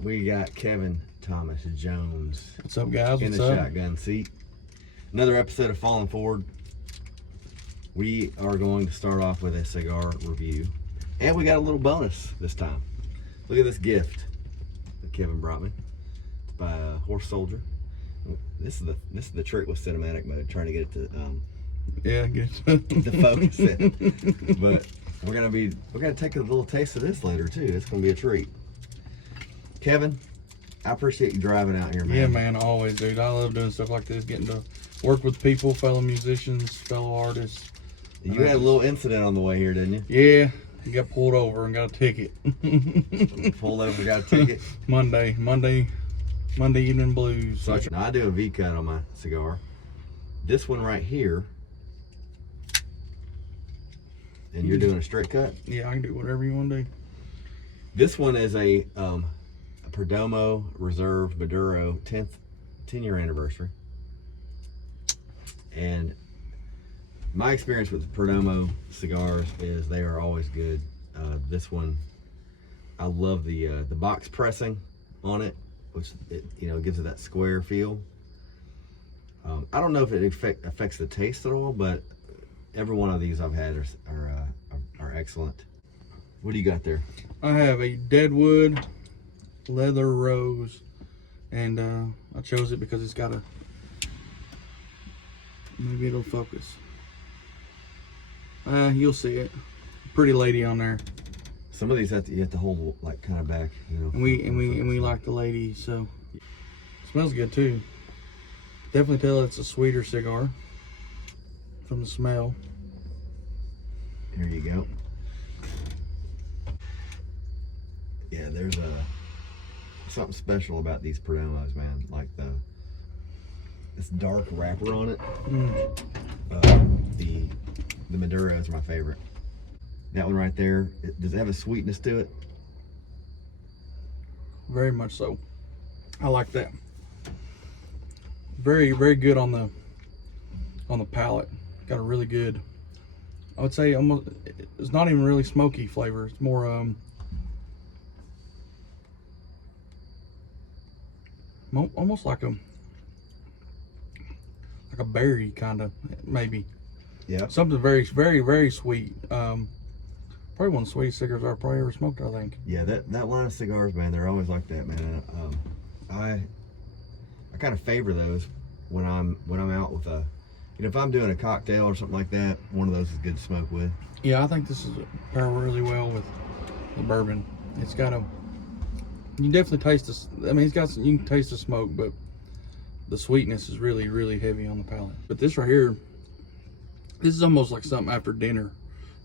right, we got Kevin Thomas Jones. What's up, guys? In What's the up? shotgun seat. Another episode of Falling Forward. We are going to start off with a cigar review, and we got a little bonus this time. Look at this gift that Kevin brought me. It's by Horse Soldier. This is the trick with cinematic mode, trying to get it to Yeah, I guess. to focus it. But we're gonna take a little taste of this later too. It's gonna be a treat. Kevin, I appreciate you driving out here, man. Yeah, man, always, dude. I love doing stuff like this, getting to work with people, fellow musicians, fellow artists. You had a little incident on the way here, didn't you? Yeah, you got pulled over and got a ticket. Pulled over, got a ticket. Monday evening blues. So now I do a V cut on my cigar. This one right here, and you're doing a straight cut? Yeah, I can do whatever you want to do. This one is a Perdomo Reserve Maduro 10-year anniversary. And my experience with Perdomo cigars is they are always good. This one, I love the box pressing on it, which gives it that square feel. I don't know if it affects the taste at all, but every one of these I've had are excellent. What do you got there? I have a Deadwood Leather Rose, and I chose it because it's got a, maybe it'll focus. You'll see it. Pretty lady on there. Some of these you have to hold like kind of back, And we like the lady, so it smells good too. Definitely tell it's a sweeter cigar from the smell. There you go. Yeah, there's something special about these Perdomos, man. Like this dark wrapper on it. The Maduro is my favorite. That one right there, does it have a sweetness to it? Very much so. I like that. Very, very good on the palate. Got a really good, I would say almost, it's not even really smoky flavor. It's more almost like a berry kind of, maybe. Yeah. Something very, very, very sweet. Probably one of the sweetest cigars I've probably ever smoked, I think. Yeah, that line of cigars, man, they're always like that, man. I kind of favor those when I'm out with if I'm doing a cocktail or something like that. One of those is good to smoke with. Yeah, I think this is pair really well with the bourbon. It's got you can definitely taste this. I mean, you can taste the smoke, but the sweetness is really, really heavy on the palate. But this right here, this is almost like something after dinner.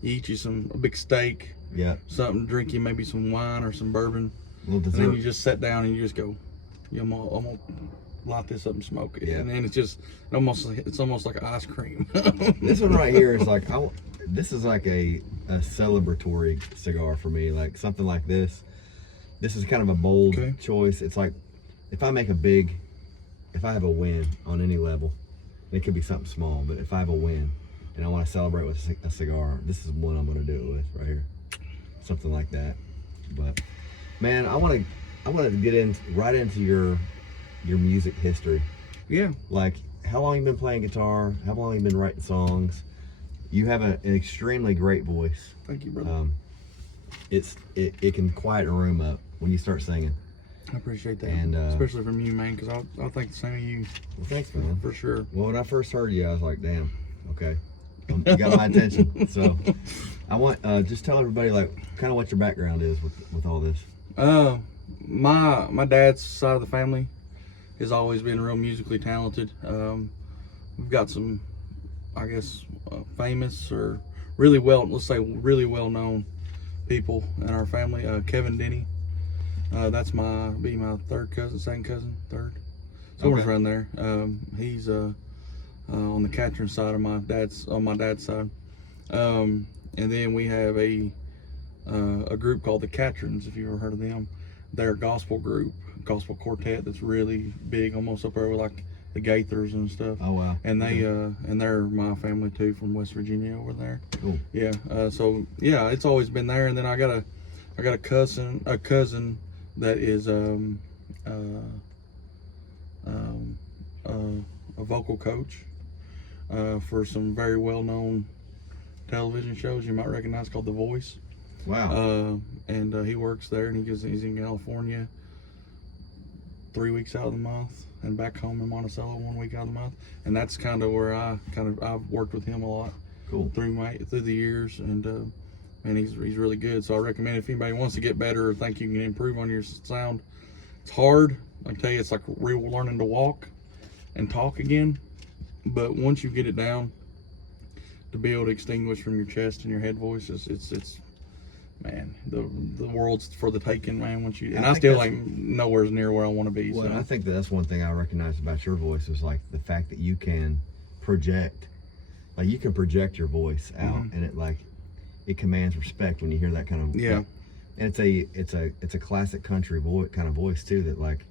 You eat you a big steak. Yeah. Something, drink you maybe some wine or some bourbon. A little dessert. And then you just sit down and you just go, I'm gonna light this up and smoke it. Yeah. And then it's almost like ice cream. This one right here is like, this is like a celebratory cigar for me. Like something like this. This is kind of a bold choice. It's like, if I have a win on any level, it could be something small, but if I have a win and I want to celebrate with a cigar, this is one I'm going to do it with right here. Something like that. But man, I want to get right into your music history. Yeah. Like, how long you been playing guitar? How long you been writing songs? You have an extremely great voice. Thank you, brother. It can quiet a room up when you start singing. I appreciate that, and especially from you, man, because I'll think the same of you. Well, thanks, man. For sure. Well, when I first heard you, I was like, damn, okay, you got my attention. So I want just tell everybody like kind of what your background is with all this. My dad's side of the family has always been real musically talented. We've got some, I guess, famous or really really well known people in our family. Kevin Denny. That's my third cousin, second cousin, third. Somewhere around there. He's on the Catron side of my dad's side. And then we have a group called the Catrons, if you've ever heard of them. They're a gospel group, gospel quartet that's really big, almost up there with like the Gaithers and stuff. Oh wow! And they're my family too, from West Virginia over there. Cool. Yeah. So yeah, it's always been there. And then I got a cousin that is a vocal coach for some very well-known television shows you might recognize called The Voice. Wow. And he works there, and he's in California 3 weeks out of the month, and back home in Monticello 1 week out of the month. And that's kind of where I've worked with him a lot. Cool. Through the years, and he's really good. So I recommend if anybody wants to get better or think you can improve on your sound. It's hard. I tell you, it's like learning to walk and talk again. But once you get it down, to be able to extinguish from your chest and your head voices, it's man, the world's for the taking, man. Once you, and I still ain't nowhere near where I want to be. Well, so. I think that's one thing I recognize about your voice is like the fact that you can project, like you can project your voice out, and it commands respect when you hear that kind of And it's a classic country kind of voice too, that like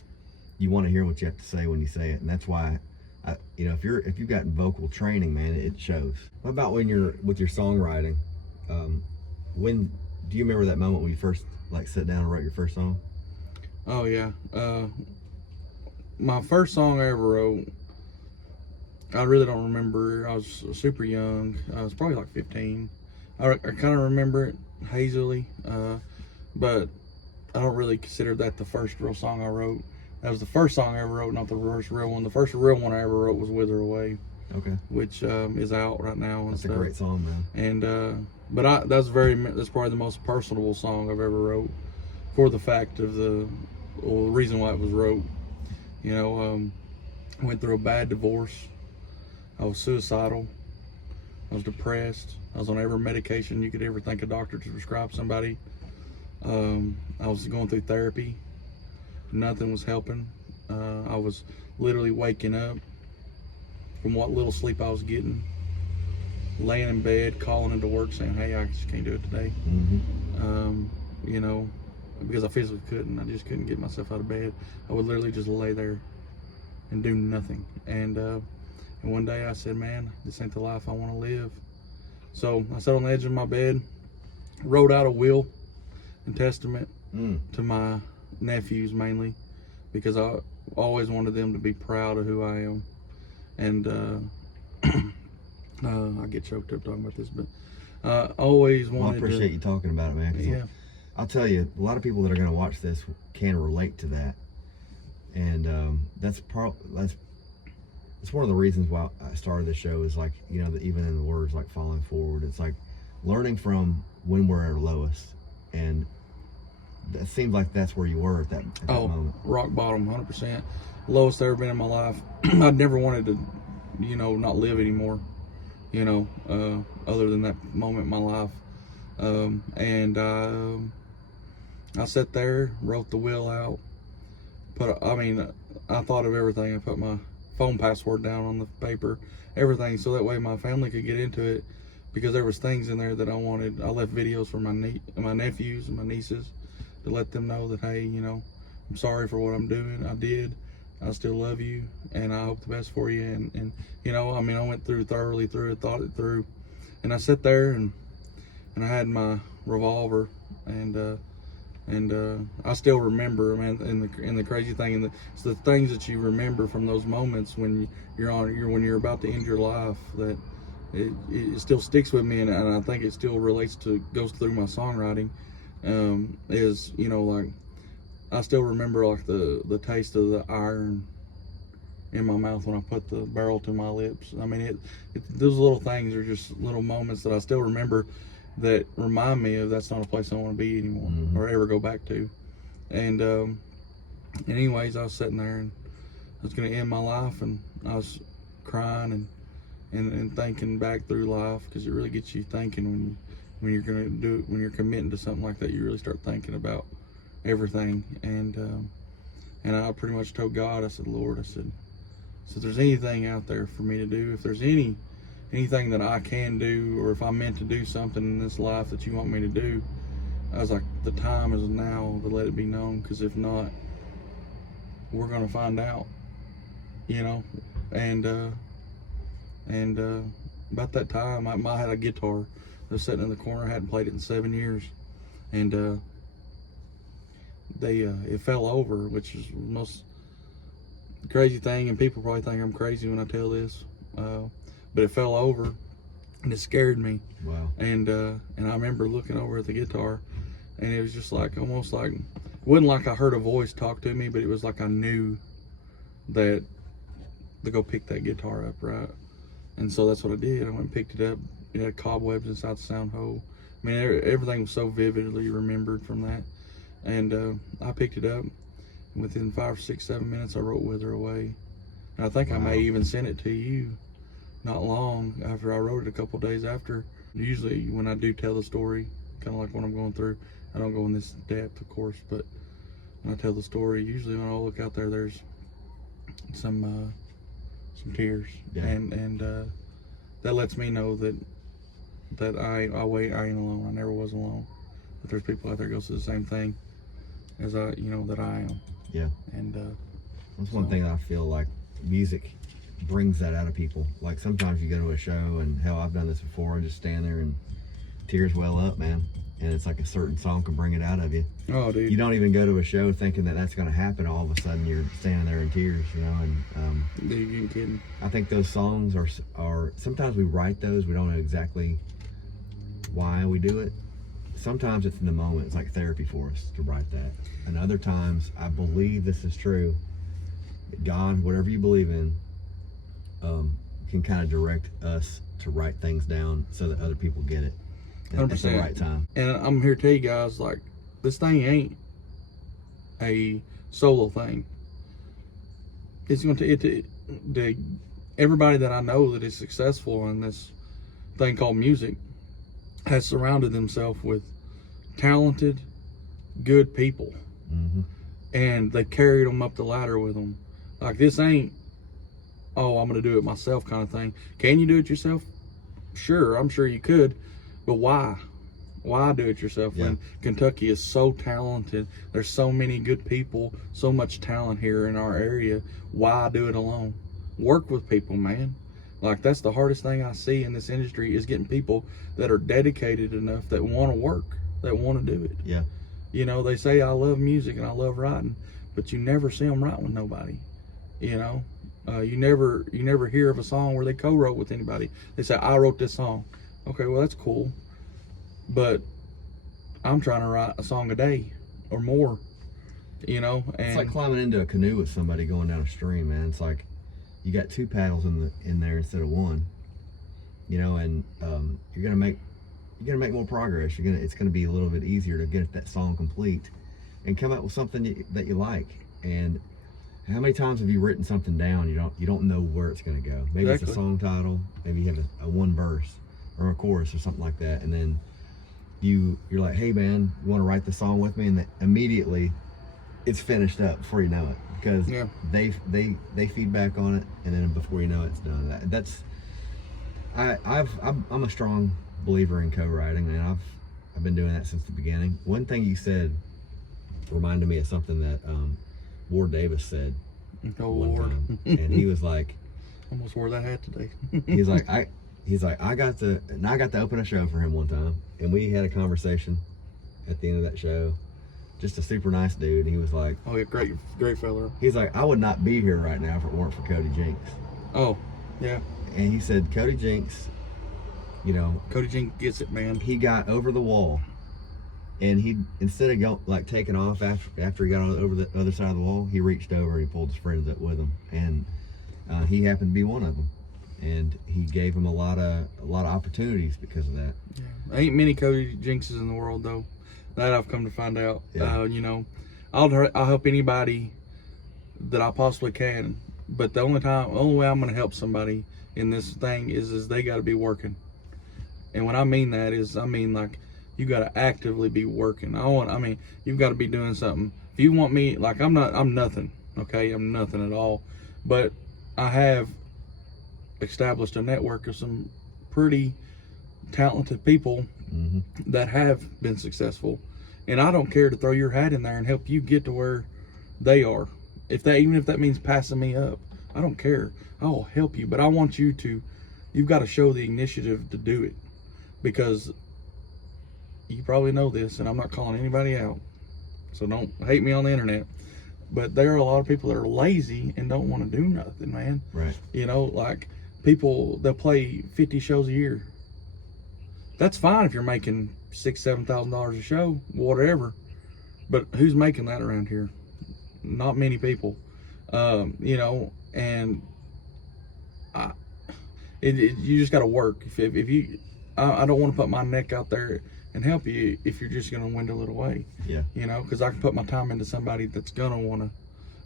you want to hear what you have to say when you say it, and that's why. If you've got vocal training, man, it shows. What about when you're with your songwriting? When do you remember that moment when you first like sat down and wrote your first song? Oh yeah, my first song I ever wrote, I really don't remember. I was super young. I was probably like 15. I kind of remember it hazily, but I don't really consider that the first real song I wrote. That was the first song I ever wrote, not the first real one. The first real one I ever wrote was "Wither Away," which is out right now. That's a great song, man. And but that's probably the most personable song I've ever wrote, for the fact of the reason why it was wrote. I went through a bad divorce. I was suicidal. I was depressed. I was on every medication you could ever think a doctor to prescribe somebody. I was going through therapy. Nothing was helping. I was literally waking up from what little sleep I was getting, laying in bed, calling into work saying, "Hey, I just can't do it today." Because I physically couldn't. I just couldn't get myself out of bed. I would literally just lay there and do nothing. And one day I said, "Man, this ain't the life I want to live." So I sat on the edge of my bed, wrote out a will and testament to my nephews mainly, because I always wanted them to be proud of who I am. And I get choked up talking about this, but I always wanted I appreciate you talking about it, man. Yeah. I'll tell you, a lot of people that are going to watch this can relate to that, and that's one of the reasons why I started this show. Is like, that even in the words like falling forward, it's like learning from when we're at our lowest, and it seems like that's where you were at that moment. Rock bottom, 100%. Lowest I've ever been in my life. I'd never wanted to, not live anymore, other than that moment in my life. And I sat there, wrote the will out. I thought of everything. I put my phone password down on the paper, everything, so that way my family could get into it, because there was things in there that I wanted. I left videos for my nephews and my nieces, to let them know that, hey, I'm sorry for what I'm doing. I did. I still love you, and I hope the best for you. And I went thoroughly through it, thought it through, and I sat there and I had my revolver, and I still remember, man. And the crazy thing, and it's the things that you remember from those moments when when you're about to end your life, that it still sticks with me, and I think it still goes through my songwriting. Is like I still remember like the taste of the iron in my mouth when I put the barrel to my lips. Those little things are just little moments that I still remember, that remind me of that's not a place I want to be anymore, or ever go back to. And anyways, I was sitting there and I was going to end my life, and I was crying and thinking back through life, because it really gets you thinking when you're going to do it, when you're committing to something like that. You really start thinking about everything. And I pretty much told God, I said, "Lord," I said, if there's anything out there for me to do, if there's anything that I can do, or if I'm meant to do something in this life that you want me to do, I was like, the time is now to let it be known, because if not, we're going to find out, and about that time, I had a guitar that was sitting in the corner. I hadn't played it in 7 years, and it fell over, which is the most crazy thing, and people probably think I'm crazy when I tell this, but it fell over and it scared me. Wow. And I remember looking over at the guitar, and it was just like, almost like, it wasn't like I heard a voice talk to me, but it was like I knew that to go pick that guitar up, right? And so that's what I did. I went and picked it up. It had cobwebs inside the sound hole. I mean, everything was so vividly remembered from that. And I picked it up. And within 5, 6, 7 minutes, I wrote "Wither Away." And I think I may even send it to you not long after I wrote it, a couple days after. Usually when I do tell the story, kind of like what I'm going through, I don't go in this depth, of course, but when I tell the story, usually when I look out there, there's some tears. Yeah. And that lets me know that I ain't alone. I never was alone. But there's people out there go through the same thing as that I am. Yeah. And that's one thing that I feel like music brings that out of people. Like sometimes you go to a show, and hell, I've done this before. I just stand there and tears well up, man. And it's like a certain song can bring it out of you. Oh, dude. You don't even go to a show thinking that that's going to happen. All of a sudden, you're standing there in tears, And dude, you ain't kidding. I think those songs are sometimes we write those. We don't know exactly why we do it. Sometimes it's in the moment. It's like therapy for us to write that. And other times, I believe this is true. God, whatever you believe in, can kind of direct us to write things down so that other people get it at the right time. And I'm here to tell you guys, like, this thing ain't a solo thing. It's going to everybody that I know that is successful in this thing called music has surrounded themselves with talented, good people. Mm-hmm. And they carried them up the ladder with them. Like, this ain't, oh, I'm going to do it myself kind of thing. Can you do it yourself? Sure, I'm sure you could. But why? Why do it yourself when Kentucky is so talented? There's so many good people, so much talent here in our area. Why do it alone? Work with people, man. Like, that's the hardest thing I see in this industry, is getting people that are dedicated enough, that want to work, that want to do it. Yeah. They say, I love music and I love writing, but you never see them write with nobody. You never hear of a song where they co-wrote with anybody. They say, I wrote this song. Okay, well, that's cool. But I'm trying to write a song a day or more, And it's like climbing into a canoe with somebody going down a stream, man. It's like you got 2 paddles in there instead of 1, and you're gonna make more progress. It's gonna be a little bit easier to get that song complete and come up with something that you like. And how many times have you written something down? You don't know where it's gonna go. Maybe It's a song title. Maybe you have a 1 verse or a chorus or something like that, and then you're like, hey man, you want to write the song with me? And then immediately it's finished up before you know it, because they feedback on it, and then before you know it, it's done. I'm a strong believer in co-writing, and I've been doing that since the beginning. One thing you said reminded me of something that Ward Davis said one time, and he was like, almost wore that hat today. He's like, I got to open a show for him one time, and we had a conversation at the end of that show. Just a super nice dude. He was like, oh yeah, great fella. He's like, I would not be here right now if it weren't for Cody Jinks. Oh, yeah. And he said, Cody Jinks, Cody Jinks gets it, man. He got over the wall, and he, instead of taking off after he got over the other side of the wall, he reached over and he pulled his friends up with him, and he happened to be one of them. And he gave him a lot of opportunities because of that. Yeah. Ain't many Cody Jinkses in the world, though. That I've come to find out. Yeah. I'll help anybody that I possibly can. But the only way I'm going to help somebody in this thing is they got to be working. And what I mean that is, like, you got to actively be working. You've got to be doing something. If you want me, like, I'm nothing. Okay, I'm nothing at all. But I have established a network of some pretty talented people that have been successful, and I don't care to throw your hat in there and help you get to where they are. Even if that means passing me up, I don't care. I'll help you, but I want you've got to show the initiative to do it, because you probably know this, and I'm not calling anybody out. so don't hate me on the internet. But there are a lot of people that are lazy and don't want to do nothing, man. Right. You know, like people, they'll play 50 shows a year. That's fine if you're making $6,000-7,000 a show, whatever. But who's making that around here? Not many people. You know, and you just got to work. If you, I don't want to put my neck out there and help you if you're just going to dwindle it away. Yeah. You know, because I can put my time into somebody that's going to want to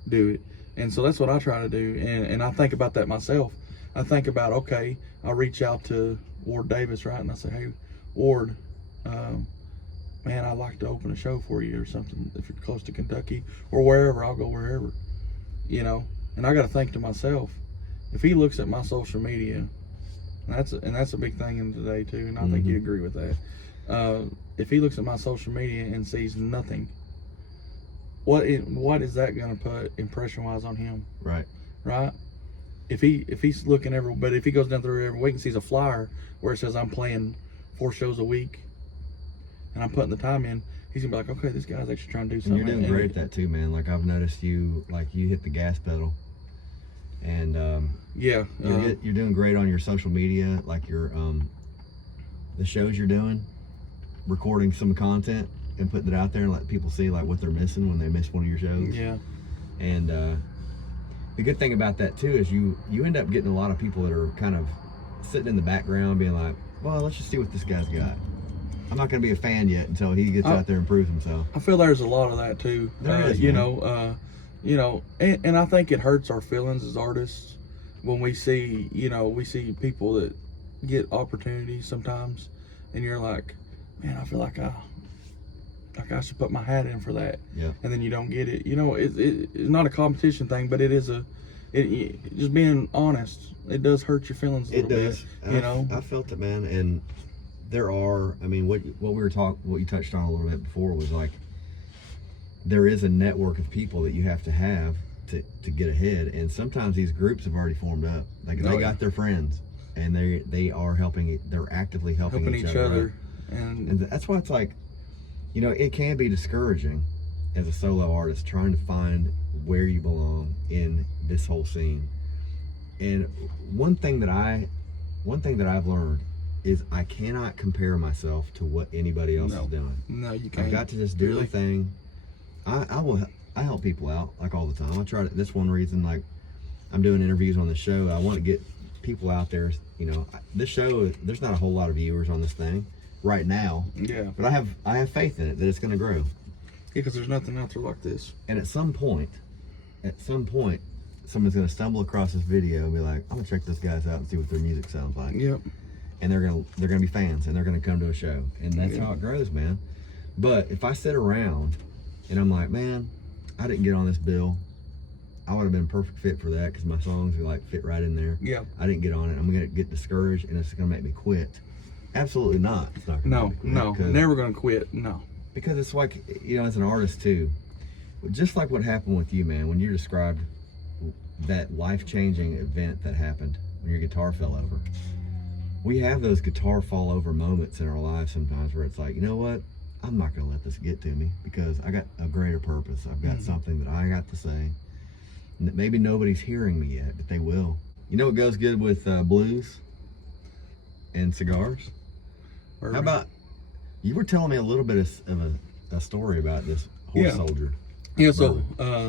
do it. And so that's what I try to do. And I think about that myself. I think about, okay, I reach out to Ward Davis, right? And I say, hey, Ward, man, I'd like to open a show for you or something. If you're close to Kentucky or wherever, I'll go wherever, you know. And I got to think to myself, if he looks at my social media, and that's a big thing in today too, and I think you agree with that. If he looks at my social media and sees nothing, what is that going to put impression wise on him? Right. Right. If he's looking but if he goes down through every week and sees a flyer where it says I'm playing 4 shows a week and I'm putting the time in, he's gonna be like, okay, this guy's actually trying to do something. And you're doing great at that too, man. Like I've noticed you hit the gas pedal, and yeah, you're doing great on your social media, like your the shows you're doing, recording some content and putting it out there and let people see like what they're missing when they miss one of your shows. Yeah. And the good thing about that too is you end up getting a lot of people that are kind of sitting in the background being like, well, let's just see what this guy's got. I'm not going to be a fan yet until he gets out there and proves himself. I feel there's a lot of that too. There is, you know, and I think it hurts our feelings as artists when we see people that get opportunities sometimes, and you're like, man, I feel like I should put my hat in for that. Yeah. And then you don't get it. You know, it's not a competition thing, but it is just being honest. It does hurt your feelings a little bit. You know, I felt it, man. And there are, I mean, what you touched on a little bit before was like, there is a network of people that you have to get ahead. And sometimes these groups have already formed up. Like they got their friends, and they are they're actively helping each other. And that's why it's like, you know, it can be discouraging as a solo artist trying to find where you belong in this whole scene. And one thing that I've learned is I cannot compare myself to what anybody else is doing. No, you can't. I've got to just do my thing. I help people out like all the time. I try to. That's one reason. Like I'm doing interviews on the show. I want to get people out there. You know, this show. There's not a whole lot of viewers on this thing right now. Yeah. But I have faith in it that it's going to grow. Yeah, because there's nothing out there like this. And at some point, someone's going to stumble across this video and be like, I'm going to check those guys out and see what their music sounds like. Yep. And they're gonna be fans, and they're gonna come to a show, and that's how it grows, man. But if I sit around and I'm like, man, I didn't get on this bill, I would have been a perfect fit for that because my songs are like fit right in there. Yeah. I didn't get on it. I'm gonna get discouraged, and it's gonna make me quit. Absolutely not. It's not gonna make me quit. Never gonna quit. No. Because it's like, you know, as an artist too, just like what happened with you, man, when you described that life-changing event that happened when your guitar fell over. We have those guitar fall over moments in our lives sometimes where it's like, you know what? I'm not going to let this get to me because I got a greater purpose. I've got something that I got to say. And that maybe nobody's hearing me yet, but they will. You know what goes good with blues and cigars? Bourbon. How about, you were telling me a little bit of a story about this horse soldier. Yeah, so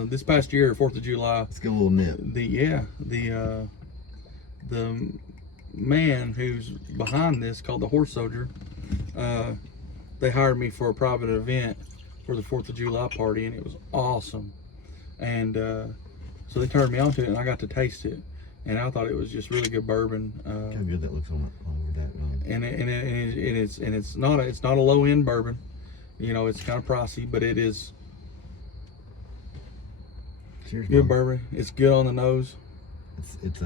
this past year, 4th of July. Let's get a little nip. The man who's behind this, called the Horse Soldier, they hired me for a private event for the 4th of July party, and it was awesome. And so they turned me on to it, and I got to taste it, and I thought it was just really good bourbon. Look how good that looks on that. And it's not a low end bourbon, you know. It's kind of pricey, but it is Cheers, good bourbon. It's good on the nose. It's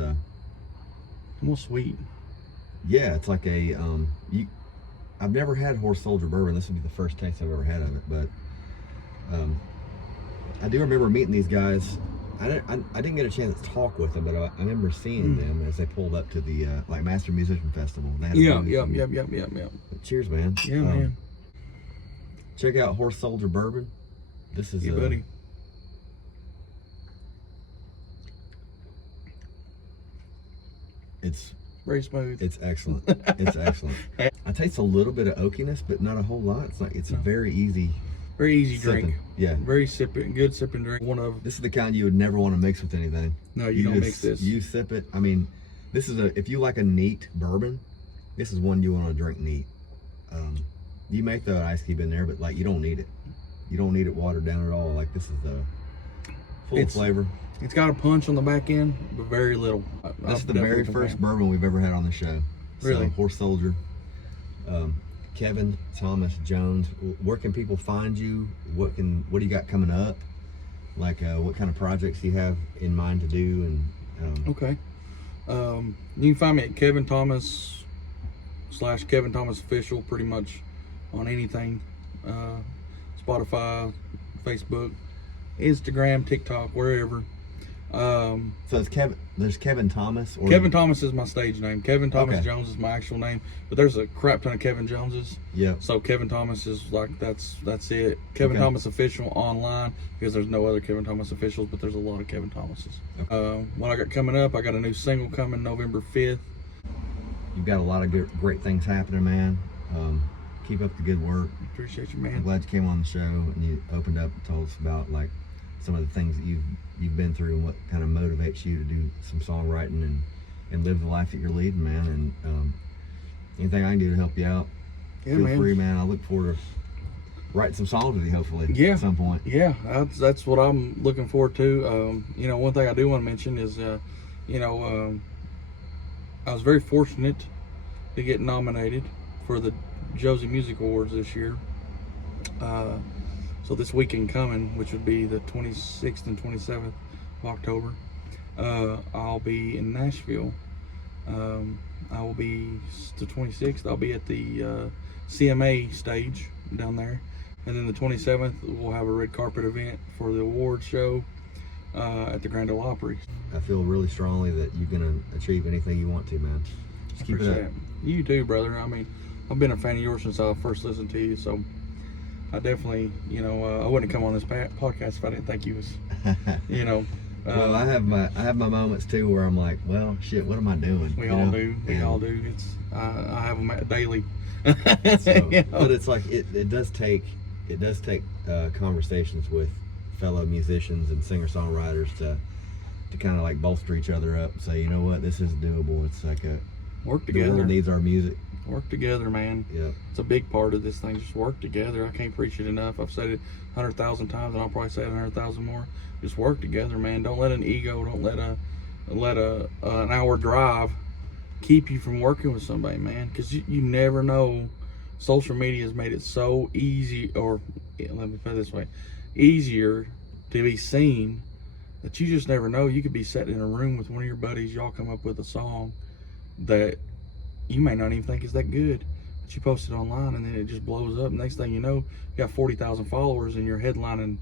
almost sweet. Yeah, it's like a I've never had Horse Soldier bourbon. This would be the first taste I've ever had of it, but I do remember meeting these guys. I didn't get a chance to talk with them, but I remember seeing them as they pulled up to the like Master Musician Festival. Yep. Cheers, man. Yeah, man. Check out Horse Soldier bourbon. This is buddy. It's very smooth. It's excellent. It's excellent. I taste a little bit of oakiness, but not a whole lot. It's like a very easy drink. Yeah. Very good sipping drink. This is the kind you would never want to mix with anything. No, you don't mix this. You sip it. I mean, this is if you like a neat bourbon, this is one you want to drink neat. You may throw an ice cube in there, but like you don't need it. You don't need it watered down at all. Like this is full of flavor. It's got a punch on the back end, but very little. This is the very first bourbon we've ever had on the show. Really? So, Horse Soldier. Kevin Thomas Jones. Where can people find you? What do you got coming up? Like what kind of projects do you have in mind to do? And okay. You can find me at Kevin Thomas / Kevin Thomas Official, pretty much on anything. Spotify, Facebook, Instagram, TikTok, wherever. So it's Kevin. There's Kevin Thomas. Or Kevin Thomas is my stage name. Kevin Thomas Okay. Jones is my actual name. But there's a crap ton of Kevin Joneses. Yeah. So Kevin Thomas is like that's it. Kevin Thomas Official online, because there's no other Kevin Thomas officials, but there's a lot of Kevin Thomases. Okay. What I got coming up, I got a new single coming November 5th. You've got a lot of great things happening, man. Keep up the good work. Appreciate you, man. I'm glad you came on the show and you opened up and told us about like some of the things that you've been through and what kind of motivates you to do some songwriting and live the life that you're leading, man. And anything I can do to help you out, feel free, man. I look forward to writing some songs with you, hopefully, at some point. Yeah, that's what I'm looking forward to. One thing I do want to mention is, I was very fortunate to get nominated for the Josie Music Awards this year. So this weekend coming, which would be the 26th and 27th of October, I'll be in Nashville. I will be the 26th. I'll be at the CMA stage down there, and then the 27th we'll have a red carpet event for the awards show at the Grand Ole Opry. I feel really strongly that you're gonna achieve anything you want to, man. Just keep it up. You too, brother. I mean, I've been a fan of yours since I first listened to you, so I definitely, I wouldn't come on this podcast if I didn't think you was, Well, I have my moments too where I'm like, well, shit, what am I doing? We all do. I have them daily. But it's like it does take conversations with fellow musicians and singer-songwriters to kind of like bolster each other up and say, you know what, this is doable. It's like work together. The world needs our music. Work together, man. Yeah. It's a big part of this thing. Just work together. I can't preach it enough. I've said it 100,000 times, and I'll probably say it 100,000 more. Just work together, man. Don't let an ego, don't let an hour drive keep you from working with somebody, man. Because you never know. Social media has made it so easy, or let me put it this way, easier to be seen, that you just never know. You could be sitting in a room with one of your buddies, y'all come up with a song that you may not even think is that good, but you post it online and then it just blows up. Next thing you know, you got 40,000 followers and you're headlining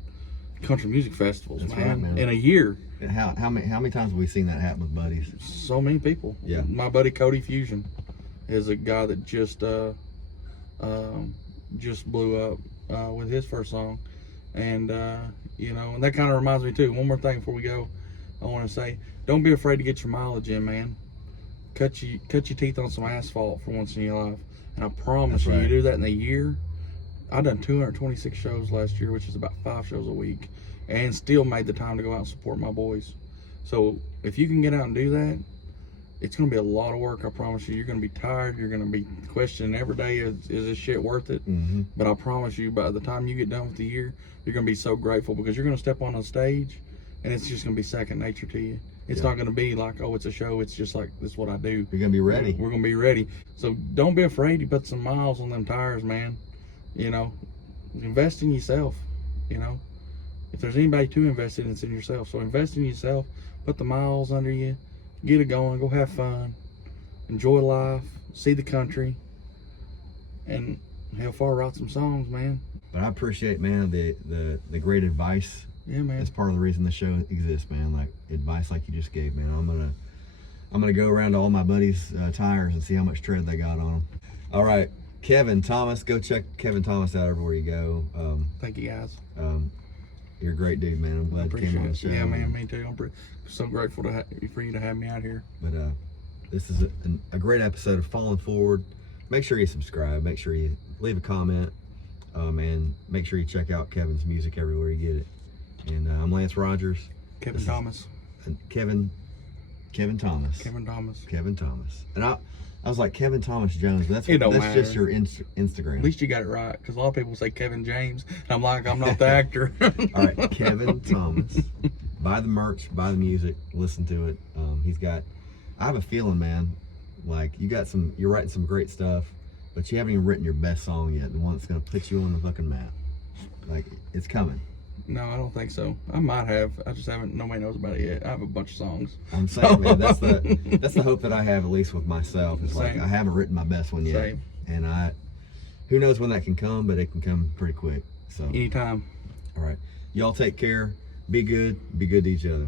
country music festivals. That's man. right, man. In a year. And how many times have we seen that happen with buddies? So many people. Yeah. My buddy Cody Fusion is a guy that just blew up with his first song, and and that kind of reminds me too. One more thing before we go, I want to say, don't be afraid to get your mileage in, man. Cut your teeth on some asphalt for once in your life, and I promise you do that in a year. I done 226 shows last year, which is about 5 shows a week, and still made the time to go out and support my boys. So if you can get out and do that, it's going to be a lot of work. I promise you. You're going to be tired. You're going to be questioning every day, is this shit worth it? Mm-hmm. But I promise you, by the time you get done with the year, you're going to be so grateful, because you're going to step on a stage and it's just going to be second nature to you. It's not going to be like, oh, it's a show. It's just like, this is what I do. You're going to be ready. We're going to be ready. So don't be afraid to put some miles on them tires, man. Invest in yourself. If there's anybody to invest in, it's in yourself. So invest in yourself. Put the miles under you. Get it going. Go have fun. Enjoy life. See the country. And hell, far write some songs, man. But I appreciate, man, the great advice. Yeah, man. That's part of the reason the show exists, man. Like advice like you just gave, man. I'm gonna go around to all my buddies' tires and see how much tread they got on them. All right, Kevin Thomas, go check Kevin Thomas out everywhere you go. Thank you, guys. You're a great dude, man. I'm glad you came on the show. Yeah, man, me too. I'm so grateful for you to have me out here. But this is a great episode of Falling Forward. Make sure you subscribe. Make sure you leave a comment. And make sure you check out Kevin's music everywhere you get it. And I'm Lance Rogers. Kevin Thomas. Kevin Thomas. And I was like Kevin Thomas Jones, but that's just your Instagram. At least you got it right, because a lot of people say Kevin James. I'm like, I'm not the actor. All right, Kevin Thomas. Buy the merch, buy the music, listen to it. I have a feeling, man, like you're writing some great stuff, but you haven't even written your best song yet, the one that's gonna put you on the fucking map. Like, it's coming. No, I don't think so. I might have. I just haven't. Nobody knows about it yet. I have a bunch of songs. I'm saying, man, that's the hope that I have, at least with myself. Is like I haven't written my best one yet, Same. And who knows when that can come, but it can come pretty quick. So anytime. All right, y'all take care. Be good to each other.